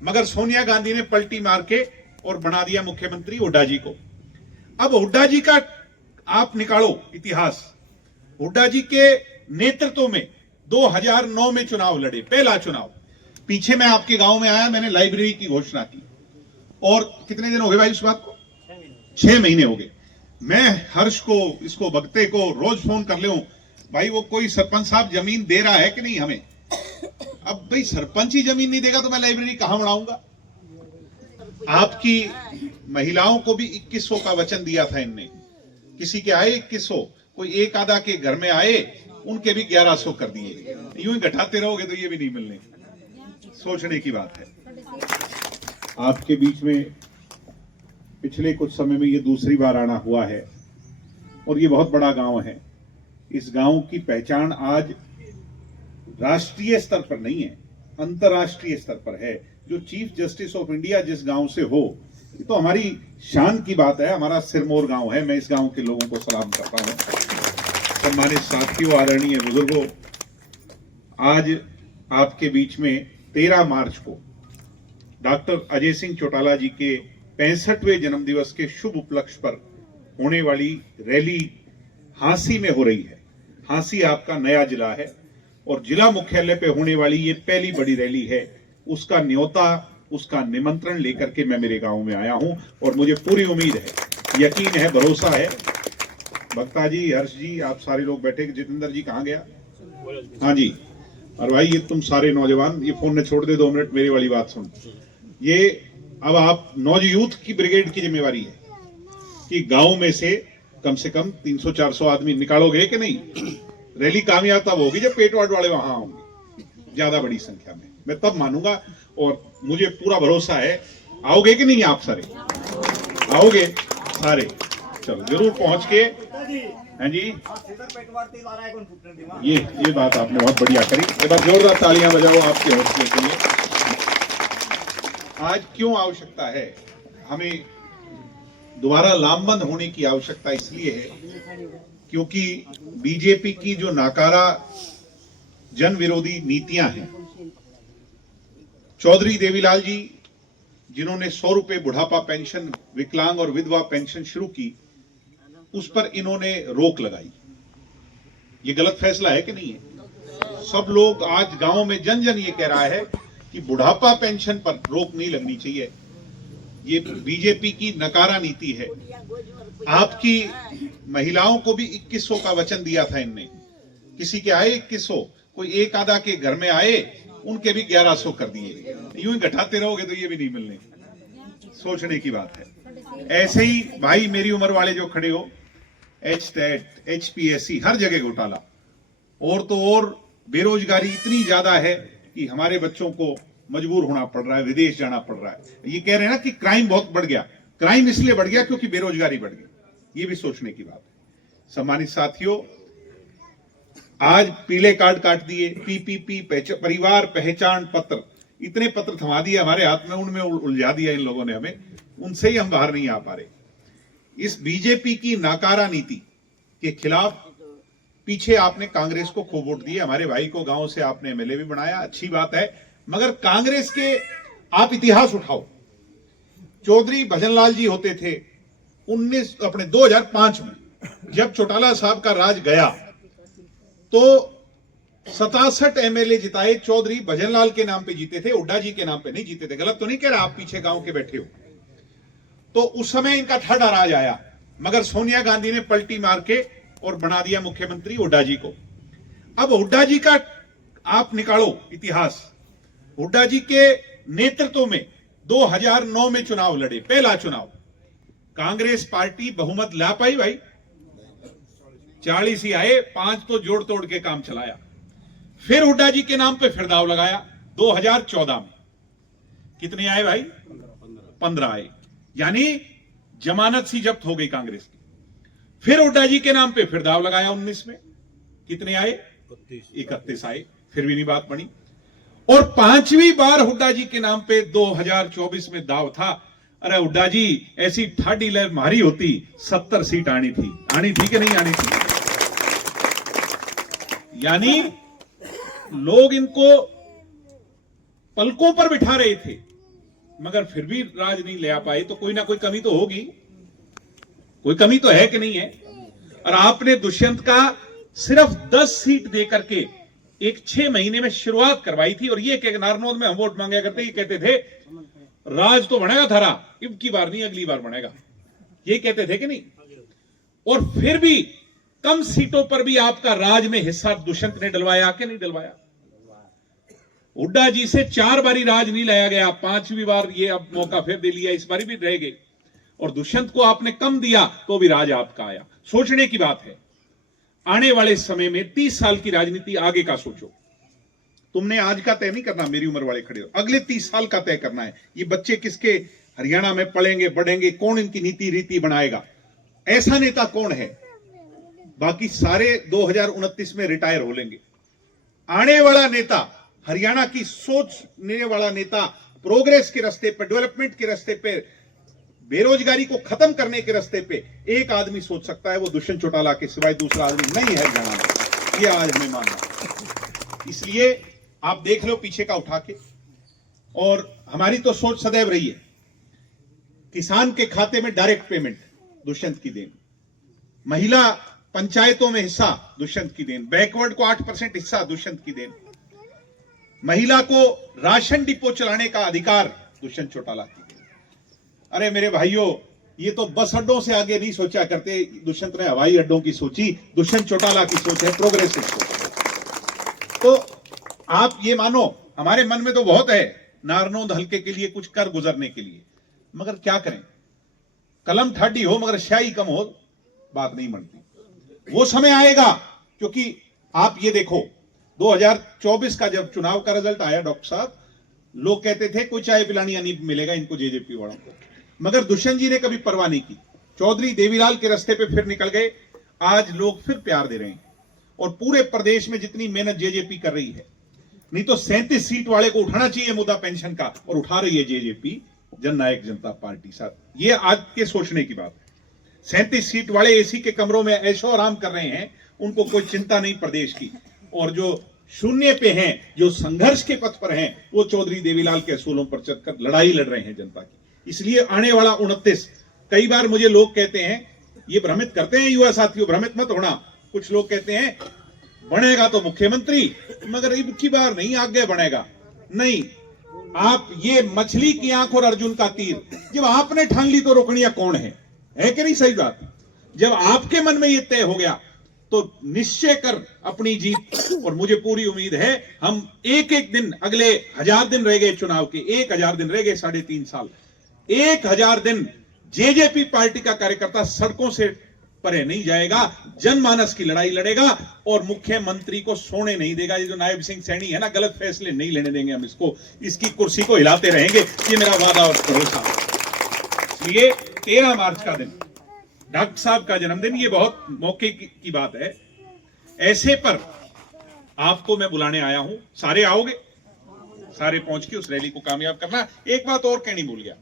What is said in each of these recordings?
मगर सोनिया गांधी ने पलटी मार के और बना दिया मुख्यमंत्री हुड्डा जी को। अब हुड्डा जी का आप निकालो इतिहास। हुड्डा जी के नेतृत्व में 2009 में चुनाव लड़े, पहला चुनाव। पीछे मैं आपके गांव में आया, मैंने लाइब्रेरी की घोषणा की, और कितने दिन हो गए भाई उस बात को? 6 महीने हो गए। मैं हर्ष को, इसको भगते को रोज फोन कर ले, भाई वो कोई सरपंच साहब जमीन दे रहा है कि नहीं हमें। अब भाई सरपंच ही जमीन नहीं देगा तो मैं लाइब्रेरी कहां बनाऊंगा। आपकी महिलाओं को भी 2100 का वचन दिया था इनने, किसी के आए 2100, कोई एक आधा के घर में आए उनके भी 1100 कर दिए। यूं ही घटाते रहोगे तो ये भी नहीं मिलने। सोचने की बात है। आपके बीच में पिछले कुछ समय में ये दूसरी बार आना हुआ है, और ये बहुत बड़ा गांव है। इस गांव की पहचान आज राष्ट्रीय स्तर पर नहीं है, अंतर्राष्ट्रीय स्तर पर है। जो चीफ जस्टिस ऑफ इंडिया जिस गांव से हो, ये तो हमारी शान की बात है। हमारा सिरमौर गांव है। मैं इस गांव के लोगों को सलाम करता हूं। सम्मानित साथियों, आदरणीय बुजुर्गों, आज आपके बीच में 13 मार्च को डॉक्टर अजय सिंह चौटाला जी के 65वें जन्मदिवस के शुभ उपलक्ष्य पर होने वाली रैली हांसी में हो रही है। हांसी आपका नया जिला है, और जिला मुख्यालय पे होने वाली ये पहली बड़ी रैली है। उसका न्योता, उसका निमंत्रण लेकर के मैं मेरे गांव में आया हूं, और मुझे पूरी उम्मीद है, यकीन है, भरोसा है। भक्ता जी, हर्ष जी, आप सारे लोग बैठे। जितेंद्र जी कहां गया? हाँ जी। और भाई ये तुम सारे नौजवान, ये फोन ने छोड़ दे 2 मिनट, मेरी वाली बात सुन। ये अब आप नौज यूथ की ब्रिगेड की जिम्मेवारी है कि गांव में से कम 300-400 आदमी निकालोगे कि नहीं। रैली कामयाब तब होगी जब पेटवाट वाले वहां होंगे ज्यादा बड़ी संख्या में, मैं तब मानूंगा। और मुझे पूरा भरोसा है, आओगे कि नहीं? आप सारे आओगे? सारे चलो जरूर पहुंच के। हाँ जी, ये बात आपने बहुत बढ़िया करी। एक बार जोरदार तालियां बजाओ आपके हौसले के लिए। आज क्यों आवश्यकता है हमें दोबारा लामबंद होने की? आवश्यकता इसलिए है क्योंकि बीजेपी की जो नाकारा जन विरोधी नीतियां हैं, चौधरी देवीलाल जी जिन्होंने 100 रुपए बुढ़ापा पेंशन, विकलांग और विधवा पेंशन शुरू की, उस पर इन्होंने रोक लगाई। ये गलत फैसला है कि नहीं है? सब लोग आज गांव में जन जन ये कह रहा है कि बुढ़ापा पेंशन पर रोक नहीं लगनी चाहिए। ये बीजेपी की नकारा नीति है। आपकी महिलाओं को भी 2100 का वचन दिया था इनने, किसी के आए 2100, कोई एक आधा के घर में आए उनके भी 1100 कर दिए। यूं ही घटाते रहोगे तो ये भी नहीं मिलने। सोचने की बात है। ऐसे ही भाई मेरी उम्र वाले जो खड़े हो, HTET, HPSC, हर जगह घोटाला। और तो और बेरोजगारी इतनी ज्यादा है कि हमारे बच्चों को मजबूर होना पड़ रहा है, विदेश जाना पड़ रहा है। ये कह रहे हैं ना कि क्राइम बहुत बढ़ गया। क्राइम इसलिए बढ़ गया क्योंकि बेरोजगारी बढ़ गई। ये भी सोचने की बात है। सम्मानित साथियों, आज पीले कार्ड काट दिए, PPP, परिवार पहचान पत्र, इतने पत्र थमा दिए हमारे हाथ में, उनमें उलझा दिया इन लोगों ने हमें। उनसे ही हम बाहर नहीं आ पा रहे। इस बीजेपी की नाकारा नीति के खिलाफ पीछे आपने कांग्रेस को खूब वोट दिए। हमारे भाई को गांव से आपने MLA भी बनाया, अच्छी बात है। मगर कांग्रेस के आप इतिहास उठाओ। चौधरी भजनलाल जी होते थे 2005 में, जब चौटाला साहब का राज गया तो 67 MLA जिताए। चौधरी भजनलाल के नाम पे जीते थे, हुड्डा जी के नाम पे नहीं जीते थे। गलत तो नहीं कह रहा, आप पीछे गांव के बैठे हो। तो उस समय इनका ठंडा राज आया, मगर सोनिया गांधी ने पलटी मार के और बना दिया मुख्यमंत्री हुड्डा जी को। अब हुड्डा जी का आप निकालो इतिहास। हुड्डा जी के नेतृत्व में 2009 में चुनाव लड़े, पहला चुनाव। कांग्रेस पार्टी बहुमत ला पाई भाई, 40 ही आए, 5 तो जोड़ तोड़ के काम चलाया। फिर हुड्डा जी के नाम पे फिर दाव लगाया 2014 में। कितने आए भाई? 15 आए, यानी जमानत सी जब्त हो गई कांग्रेस की। फिर हुड्डा जी के नाम पे फिर दाव लगाया 19 में। कितने आए? 31 आए, फिर भी नहीं बात बनी। और 5वीं बार हुड्डा जी के नाम पे 2024 में दाव था। अरे हुड्डा जी, ऐसी ठाडी लहर मारी होती 70 सीट आनी थी कि नहीं आनी थी? यानी लोग इनको पलकों पर बिठा रहे थे मगर फिर भी राज नहीं ले आ पाए, तो कोई ना कोई कमी तो होगी, कोई कमी तो है कि नहीं है। और आपने दुष्यंत का सिर्फ 10 सीट दे करके एक 6 महीने में शुरुआत करवाई थी, और ये कि नारनौद में हम वोट मांगा करते, ये कहते थे राज तो बनेगा थारा, अब की बार नहीं अगली बार बनेगा, ये कहते थे कि नहीं। और फिर भी कम सीटों पर भी आपका राज में हिस्सा दुष्यंत ने डलवाया कि नहीं डलवाया। हुड्डा जी से 4 बारी राज नहीं लाया गया, 5वीं बार ये अब मौका फिर दे लिया, इस बारी भी रह गए, और दुष्यंत को आपने कम दिया तो भी राज आपका आया। सोचने की बात है, आने वाले समय में 30 साल की राजनीति आगे का सोचो। तुमने आज का तय नहीं करना, मेरी उम्र वाले खड़े हो, अगले 30 साल का तय करना है। ये बच्चे किसके हरियाणा में पढ़ेंगे बढ़ेंगे, कौन इनकी नीति रीति बनाएगा, ऐसा नेता कौन है। बाकी सारे 2029 में रिटायर हो लेंगे। आने वाला नेता, हरियाणा की सोचने वाला नेता, प्रोग्रेस के रास्ते पे, डेवलपमेंट के रास्ते पे, बेरोजगारी को खत्म करने के रास्ते पे एक आदमी सोच सकता है, वो दुष्यंत चौटाला के सिवाय दूसरा आदमी नहीं है हरियाणा में, ये आज हमें मानना। इसलिए आप देख लो पीछे का उठा के, और हमारी तो सोच सदैव रही है किसान के खाते में डायरेक्ट पेमेंट दुष्यंत की देन, महिला पंचायतों में हिस्सा दुष्यंत की देन, बैकवर्ड को 8% हिस्सा दुष्यंत की देन, महिला को राशन डिपो चलाने का अधिकार दुष्यंत चौटाला की देन। अरे मेरे भाइयों, ये तो बस अड्डों से आगे नहीं सोचा करते, दुष्यंत ने हवाई अड्डों की सोची, दुष्यंत चौटाला की सोच है प्रोग्रेसिव सोच। तो आप ये मानो, हमारे मन में तो बहुत है नारनौंद हल्के के लिए कुछ कर गुजरने के लिए, मगर क्या करें, कलम ठाडी हो मगर स्याही कम हो, बात नहीं बनती। वो समय आएगा, क्योंकि आप ये देखो 2024 का जब चुनाव का रिजल्ट आया डॉक्टर साहब, लोग कहते थे कोई चाय पिलानी नहीं मिलेगा इनको जेजेपी वालों को, मगर दुष्यंत जी ने कभी परवाह नहीं की, चौधरी देवीलाल के रास्ते पे फिर निकल गए, आज लोग फिर प्यार दे रहे हैं। और पूरे प्रदेश में जितनी मेहनत जेजेपी कर रही है, नहीं तो 37 सीट वाले को उठाना चाहिए मुद्दा पेंशन का, और उठा रही है जेजेपी, जननायक जनता पार्टी। साथ ये आज के सोचने की बात है। 37 सीट वाले एसी के कमरों में ऐशो आराम कर रहे हैं, उनको कोई चिंता नहीं प्रदेश की, और जो शून्य पे हैं, जो संघर्ष के पथ पर हैं, वो चौधरी देवीलाल के असूलों पर चलकर लड़ाई लड़ रहे हैं जनता की। इसलिए आने वाला 29, कई बार मुझे लोग कहते हैं, ये भ्रमित करते हैं युवा साथियों, भ्रमित मत होना, कुछ लोग कहते हैं बनेगा तो मुख्यमंत्री, मगर अब की बार नहीं आगे बनेगा, नहीं। आप ये मछली की आंख और अर्जुन का तीर, जब आपने ठान ली तो रोकनिया कौन है कि नहीं। सही बात, जब आपके मन में ये तय हो गया तो निश्चय कर अपनी जीत। और मुझे पूरी उम्मीद है हम एक एक दिन, अगले 1000 दिन रह गए चुनाव के, 1000 दिन रह गए, 3.5 साल, 1000 दिन जेजेपी पार्टी का कार्यकर्ता सड़कों से परे नहीं जाएगा, जनमानस की लड़ाई लड़ेगा, और मुख्यमंत्री को सोने नहीं देगा। ये जो नायब सिंह सैनी है ना, गलत फैसले नहीं लेने देंगे हम इसको, इसकी कुर्सी को हिलाते रहेंगे, ये मेरा वादा और भरोसा। इसलिए 13 मार्च का दिन, डॉक्टर साहब का जन्मदिन, ये बहुत मौके की बात है। ऐसे पर आपको मैं बुलाने आया हूं, सारे आओगे, सारे पहुंच के उस रैली को कामयाब करना। एक बात और कहनी भूल गया,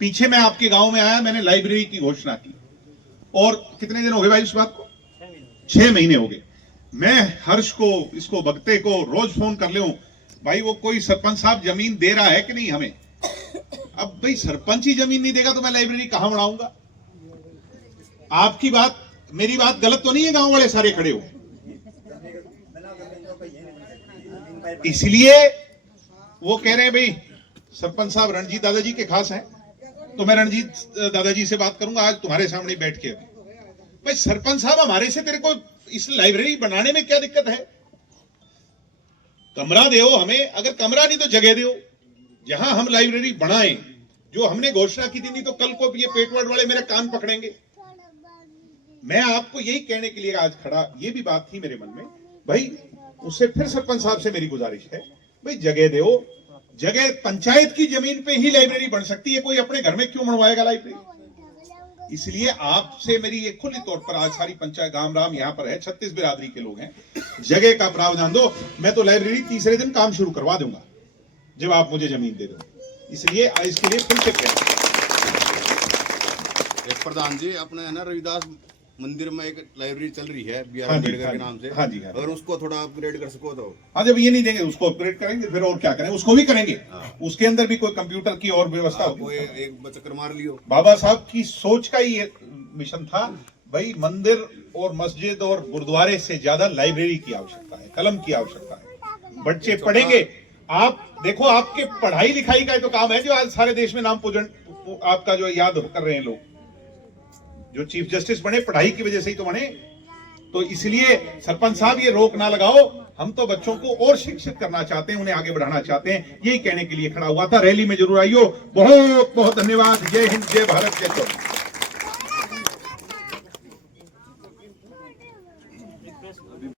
पीछे मैं आपके गांव में आया, मैंने लाइब्रेरी की घोषणा की, और कितने दिन हो गए भाई उस बात को, 6 महीने हो गए। मैं हर्ष को, इसको भगते को रोज फोन कर ले, भाई वो कोई सरपंच साहब जमीन दे रहा है कि नहीं हमें। अब भाई सरपंच ही जमीन नहीं देगा तो मैं लाइब्रेरी कहां बनाऊंगा। आपकी बात, मेरी बात गलत तो नहीं है, गांव वाले सारे खड़े हो। इसलिए वो कह रहे हैं भाई सरपंच साहब रणजीत दादाजी के खास हैं, तो मैं रणजीत दादाजी से बात करूंगा आज तुम्हारे सामने बैठ के। भाई सरपंच साहब, हमारे से तेरे को इस लाइब्रेरी बनाने में क्या दिक्कत है, कमरा दो हमें, अगर कमरा नहीं तो जगह दो जहां हम लाइब्रेरी बनाएं, जो हमने घोषणा की थी। नहीं तो कल को ये पेटवाड़ वाले मेरे कान पकड़ेंगे। मैं आपको यही कहने के लिए आज खड़ा, ये भी बात थी मेरे मन में भाई, उससे फिर सरपंच साहब से मेरी गुजारिश है, भाई जगह दो, जगह पंचायत की जमीन पे ही लाइब्रेरी बन सकती है, कोई अपने घर में क्यों बनवाएगा लाइब्रेरी। इसलिए आपसे मेरी ये खुली तौर पर आज सारी पंचायत गाम यहाँ पर है, 36 बिरादरी के लोग हैं, जगह का प्रावधान दो। मैं तो लाइब्रेरी तीसरे दिन काम शुरू करवा दूंगा जब आप मुझे जमीन दे दो। इसलिए इसके लिए फिर से प्रधान जी, अपने है ना रविदास मंदिर में एक लाइब्रेरी चल रही है बी आर हाँ जी, अम्बेडकर हाँ के जी, नाम से। हाँ जी, हाँ जी। अगर उसको थोड़ा अपग्रेड कर सको तो। हाँ, जब ये नहीं देंगे उसको अपग्रेड करेंगे, फिर और क्या करेंगे, उसको भी करेंगे। हाँ। उसके अंदर भी कोई कंप्यूटर की और व्यवस्था हाँ, होगी। वो एक चक्कर मार लियो। बाबा साहब की सोच का ही ये मिशन था, भाई मंदिर और मस्जिद और गुरुद्वारे से ज्यादा लाइब्रेरी की आवश्यकता है, कलम की आवश्यकता है। बच्चे पढ़ेंगे। आप देखो, आपके पढ़ाई लिखाई का तो काम है जो आज सारे देश में नाम पूजन आपका जो याद कर रहे हैं लोग। जो चीफ जस्टिस बने पढ़ाई की वजह से ही तो बने। तो इसलिए सरपंच साहब ये रोक ना लगाओ, हम तो बच्चों को और शिक्षित करना चाहते हैं, उन्हें आगे बढ़ाना चाहते हैं, यही कहने के लिए खड़ा हुआ था। रैली में जरूर आइयो। बहुत बहुत धन्यवाद। जय हिंद, जय भारत, जय चौधरी।